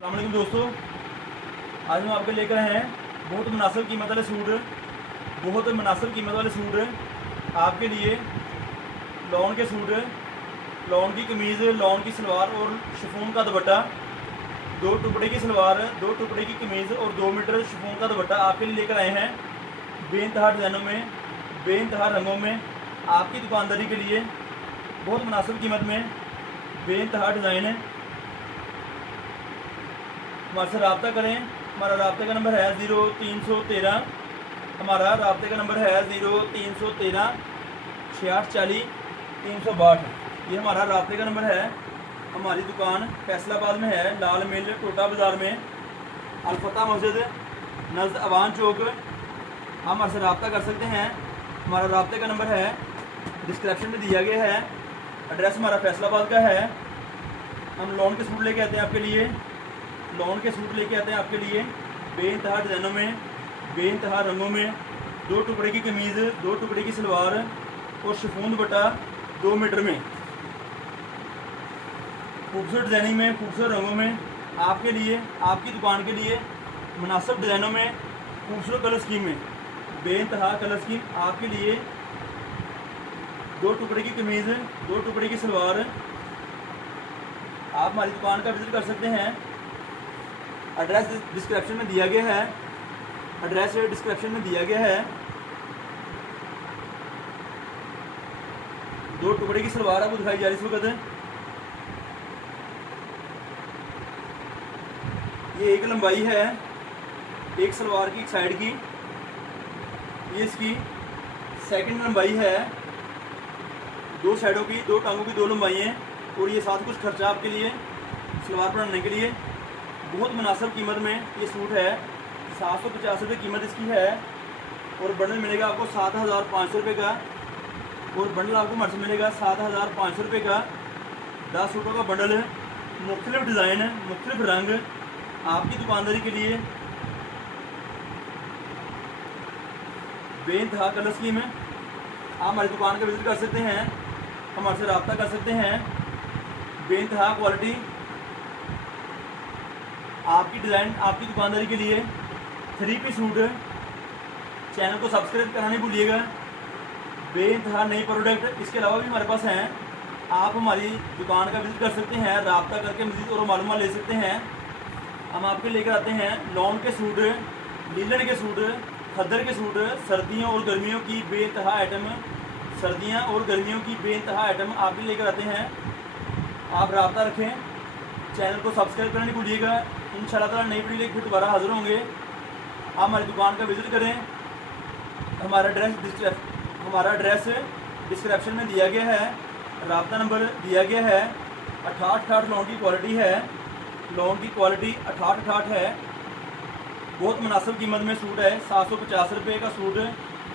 अस्सलाम वालेकुम दोस्तों, आज हम आपके लेकर आए हैं बहुत मुनासिब कीमत वाले सूट। बहुत मुनासिब कीमत वाले सूट आपके लिए। लॉन के सूट, लॉन की कमीज़, लॉन की सलवार और शिफॉन का दुपट्टा। 2 टुकड़े की सलवार, 2 टुकड़े की कमीज़ और 2 मीटर शिफॉन का दुपट्टा आपके लिए लेकर आए हैं बेइंतहा डिज़ाइनों में, बेइंतहा रंगों में। आपकी दुकानदारी के लिए बहुत मुनासिब कीमत में बेइंतहा डिज़ाइन है। हमारे से रब्ता करें। हमारा रब्ते का नंबर है 0313। हमारा रब्ते का नंबर है 0313 6640 362। ये हमारा रब्ते का नंबर है। हमारी दुकान फैसलाबाद में है, लाल मिल टोटा बाज़ार में, अलफता मस्जिद नज़द अवान चौक। हम हमारे से रब्ता कर सकते हैं। हमारा रब्ते का नंबर है डिस्क्रिप्शन में दिया गया है। एड्रेस हमारा फैसलाबाद का है। हम लोन के सूट लेके आते हैं आपके लिए, लॉन के सूट लेके आते हैं आपके लिए बेइंतहा डिज़ाइनों में, बेइंतहा रंगों में। 2 टुकड़े की कमीज़, 2 टुकड़े की सलवार और शिफॉन दुपट्टा 2 मीटर में, खूबसूरत डिज़ाइनिंग में, खूबसूरत रंगों में आपके लिए, आपकी दुकान के लिए मुनासिब डिज़ाइनों में, खूबसूरत कलर स्कीम में, बेइंतहा कलर स्कीम आपके लिए। 2 टुकड़े की कमीज़, 2 टुकड़े की सलवार। आप हमारी दुकान का विज़िट कर सकते हैं। एड्रेस डिस्क्रिप्शन में दिया गया है। एड्रेस डिस्क्रिप्शन में दिया गया है। 2 टुकड़े की सलवार आपको दिखाई जा रही है इस वक्त। ये एक लंबाई है, एक सलवार की एक साइड की। ये इसकी सेकंड लंबाई है, 2 साइडों की, 2 टांगों की 2 लंबाई हैं। और ये साथ कुछ खर्चा आपके लिए सलवार बनाने के लिए। बहुत मुनासिब कीमत में ये सूट है। 750 रुपये कीमत इसकी है। और बंडल मिलेगा आपको 7500 रुपये का। और बंडल आपको हमारे से मिलेगा 7500 रुपये का। 10 सूटों का बंडल है, मुख्तलिफ डिज़ाइन है, मुख्तलिफ रंग आपकी दुकानदारी के लिए बेइंतहा कलर स्कीम है। आप हमारी दुकान का विज़िट कर सकते हैं, हमारे से रब्ता कर सकते हैं। बेइंतहा क्वालिटी आपकी डिज़ाइन, आपकी दुकानदारी के लिए 3 पीस सूट। चैनल को सब्सक्राइब करना नहीं भूलिएगा। बेइंतहा नई प्रोडक्ट इसके अलावा भी हमारे पास हैं। आप हमारी दुकान का विज़िट कर सकते हैं, रब्ता करके मज़ीद और मालूमात ले सकते हैं। हम आपके लेकर आते हैं लॉन के सूट, लीलन के सूट, खद्दर के सूट, सर्दियों और गर्मियों की बेइंतहा आइटम, सर्दियाँ और गर्मियों की बेइंतहा आइटम आपके लेकर आते हैं। आप रब्ता रखें, चैनल को सब्सक्राइब करना नहीं भूलिएगा। इंशाल्लाह ताला नई वीडियो लेकर फिर दोबारा हाज़िर होंगे। आप हमारी दुकान का विज़िट करें। हमारा एड्रेस डिस्क्रिप्शन में दिया गया है। रब्ता नंबर दिया गया है। 68 लॉन की क्वालिटी है। लॉन की क्वालिटी 68 है। बहुत मुनासिब कीमत में सूट है। 750 रुपये का सूट,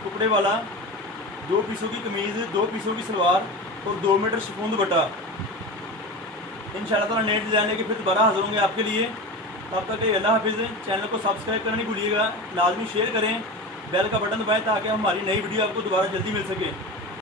टुकड़े वाला, 2 पीसों की कमीज़, 2 पीसों की सलवार और 2 मीटर शिफॉन दुपट्टा। इंशाल्लाह ताला नए डिज़ाइन लेके फिर दोबारा हाज़िर होंगे आपके लिए। तब तक अल्लाह हाफिज़। चैनल को सब्सक्राइब करना नहीं भूलिएगा, लाजमी शेयर करें, बेल का बटन दबाएं ताकि हमारी नई वीडियो आपको दोबारा जल्दी मिल सके।